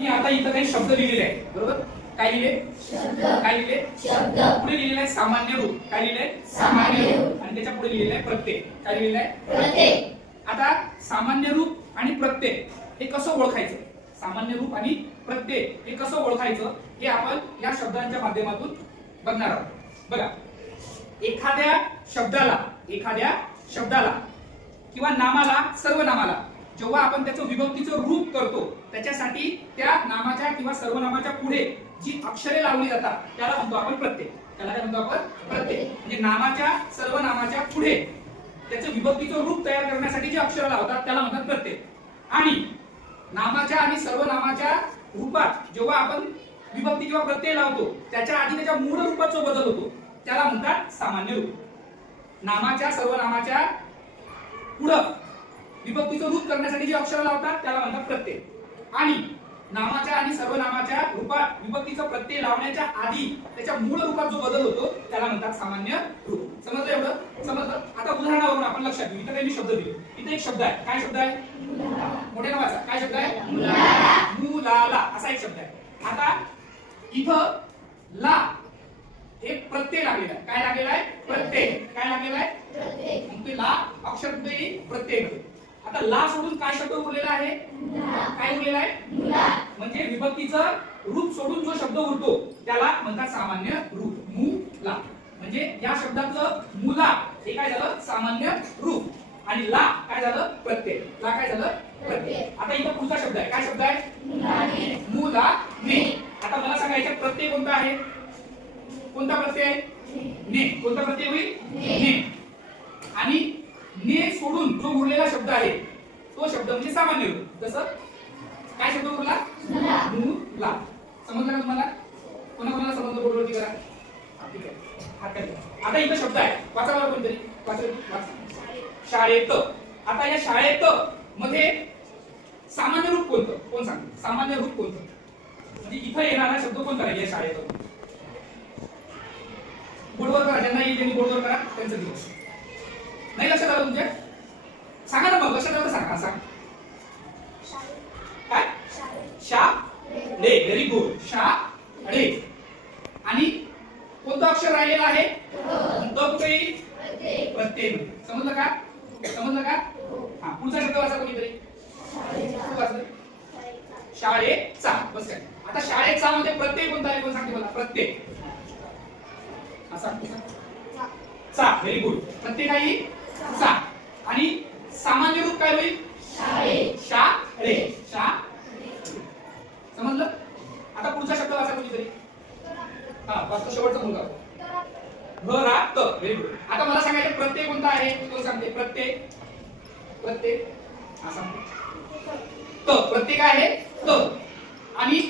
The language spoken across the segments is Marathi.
मी आता इथं काही शब्द लिहिलेले आहेत, बरोबर? काय लिहिले? शब्द. काय लिहिले? शब्द. पुढे लिहिलेलं आहे सामान्य रूप. काय लिहिलंय? सामान्य रूप. आणि त्याच्या पुढे लिहिलेलं आहे प्रत्यय. काय लिहिलेलं आहे? प्रत्यय. आता सामान्य रूप आणि प्रत्यय हे कसं ओळखायचं? सामान्य रूप आणि प्रत्यय हे कसं ओळखायचं हे आपण या शब्दांच्या माध्यमातून बघणार आहोत. बघा, एखाद्या शब्दाला किंवा नामाला, सर्वनामाला जेव्हा आपण त्याचं विभक्तीचं रूप करतो त्याच्यासाठी त्या नामाच्या किंवा सर्वनामाच्या पुढे जी अक्षरे लावली जातात त्याला म्हणतो आपण प्रत्यय. त्याला काय म्हणतो आपण? प्रत्यय. म्हणजे नामाच्या, सर्वनामाच्या पुढे त्याचं विभक्तीचं रूप तयार करण्यासाठी जी अक्षरे लावतात त्याला म्हणतात प्रत्यय. आणि नामाच्या आणि सर्वनामाच्या रूपात जेव्हा आपण विभक्ती किंवा प्रत्यय लावतो त्याच्या आधी त्याच्या मूळ रूपात जो बदल होतो त्याला म्हणतात सामान्य रूप. नामाच्या, सर्वनामाच्या पुढं विभक्तीचं रूप करण्यासाठी जी अक्षर लावतात त्याला म्हणतात प्रत्यय. आणि नामाच्या आणि सर्वनामाच्या रूपात विभक्तीचा प्रत्यय लावण्याच्या आधी त्याच्या मूळ रूपात जो बदल होतो त्याला म्हणतात सामान्य रूप. समजलं? एवढं समजलं? आता उदाहरणावरून आपण लक्षात घेऊ. इथं काही मी शब्द दिले. इथे एक शब्द आहे. काय शब्द आहे? मोठ्या नावाचा. काय शब्द आहे? मुलाला. असा एक शब्द आहे. आता इथं ला एक प्रत्यय लागलेला आहे. काय लागलेला आहे? प्रत्यय. काय लागलेला आहे? प्रत्यय. मग ते ला अक्षर कुठे येईल? प्रत्यय मध्ये. आता ला सोडून काय शब्द उरलेला आहे? काय उरलेला आहे? म्हणजे विभक्तीचं रूप सोडून जो शब्द उरतो त्याला म्हणतात सामान्य रूप. मुला. म्हणजे या शब्दाचं मुला हे काय झालं? सामान्य रूप. आणि ला काय झालं? प्रत्यय. ला काय झालं? प्रत्यय. आता इथं पुढचा शब्द आहे. काय शब्द आहे? मुलाने. आता मला सांगायचं प्रत्यय कोणता आहे? कोणता प्रत्यय? ने. कोणता प्रत्यय होईल? ने. आणि ने सोडून जो उरलेला शब्द आहे तो शब्द म्हणजे सामान्य रूप. जसं काय शब्द उरला? मुला. समजलं का तुम्हाला? कोणाकोणाला समजलं? बोर्डवरती करा. ठीक आहे. हात खाली. आता इथं शब्द आहे. वाचा बरं कोणतरी. वाचा. शाळेत. आता या शाळेत मध्ये सामान्य रूप कोणतं? कोण सांगतं? सामान्य रूप कोणतं? म्हणजे इथं येणारा शब्द कोणता आहे या शाळेत? बोर्डवर करा. ज्यांना येईल त्यांनी बोर्डवर करा. त्यांचं दिवस नाही लक्षात आलं तुमच्या? सांगा ना मग. लक्षात आलं? सांगा. सांग. काय? शाळे. Very good. शाळे. आणि कोणतं अक्षर राहिलेलं आहे? प्रत्यय. समजलं का? समजलं का? हा. पुढचा शब्द वाचा कोणीतरी. शाळेचा. बस काय. आता शाळेचा मध्ये प्रत्यय कोणता आहे? कोण सांगते मला? प्रत्यय. असा चा. Very good. प्रत्यय काय? चा. आणि सामान्य रूप काय होईल? शाळे. समजलं? आता पुढचा शब्द वाचा कोणीतरी. हा. वाचतो शेवटचा मुलगा. घरात. Very good. आता मला सांगायचं प्रत्यय कोणता आहे? कोण सांगते? प्रत्यय. प्रत्यय. हा सांगते. त. प्रत्यय काय आहे? त. आणि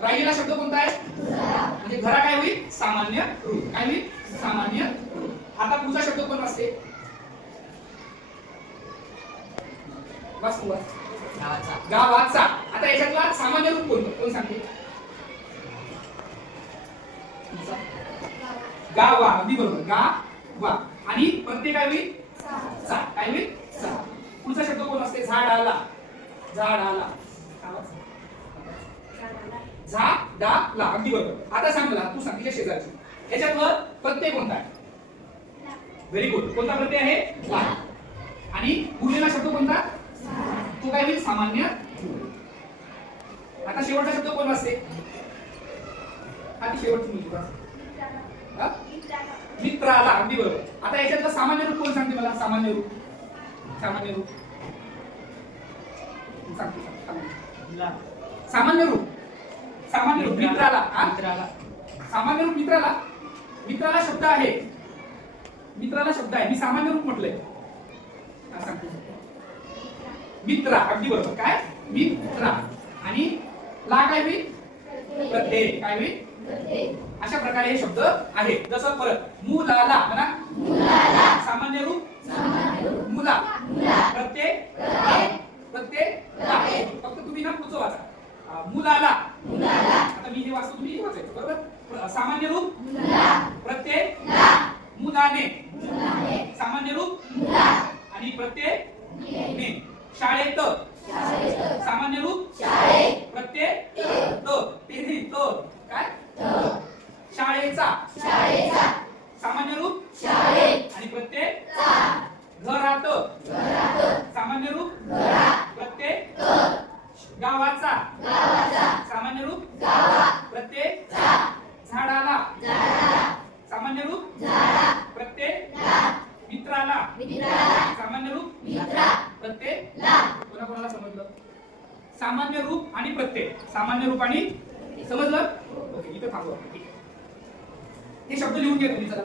राहिलेला शब्द कोणता आहे? म्हणजे घरा काय होईल? सामान्य रूप. काय होईल? सामान्य रूप. आता पुढचा शब्द कोण असते? गावाचा. आता याच्यातला सामान्य रूप कोणतं? कोण सांगते? गावा. अगदी बरोबर. गावा. आणि प्रत्यय काय होईल? चा. काय होईल? चा. पुढचा शब्द कोण असते? झाडाला. झाडाला. झाडाला. अगदी बरोबर. आता सांग मला. तू सांग. तिच्या शेजारची. याच्यातलं प्रत्यय कोणता आहे? Very good. कोणता प्रत्यय आहे? ला. आणि उरलेला शब्द कोणता? तो काय होईल? सामान्य. आता शेवटचा शब्द कोण असते? हा. ती शेवटची मुलगी. मित्राला. अगदी बरोबर. आता याच्यातलं सामान्य रूप कोण सांगते मला? सामान्य रूप. सामान्य रूप सांगते. सामान्य रूप. सामान्य रूप मित्राला. सामान्य रूप मित्राला. मित्राला शब्द आहे. मित्राला शब्द आहे. मी सामान्य रूप म्हटलंय. मित्रा. अगदी बरोबर. काय? मित्रा. आणि ला काय होईल? प्रत्यय. काय होईल? अशा प्रकारे हे शब्द आहेत. जसं परत मुलाला म्हणा. सामान्य रूप मुला. प्रत्यय प्रत्यय. फक्त तुम्ही ना पुढचं वाचा. मुलाला. आता मी हे वाचतो, तुम्ही हे वाचायचं. बरोबर? सामान्य रूप प्रत्यय मुलाने. सामान्य रूप आणि प्रत्यय ने. शाळेत सामान्य रूप प्रत्यय काय शाळेचा सामान्य रूप आणि प्रत्यय घरात सामान्य रूप प्रत्यय गावाचा सामान्य रूप प्रत्यय झाडाला सामान्य रूप प्रत्यय मित्राला सामान्य रूप प्रत्यय कोणाकोणाला समजलं सामान्य रूप आणि प्रत्यय सामान्य रूप आणि समजलं ओके इथं थांबू ठीक आहे हे शब्द लिहून घ्या तुम्ही जरा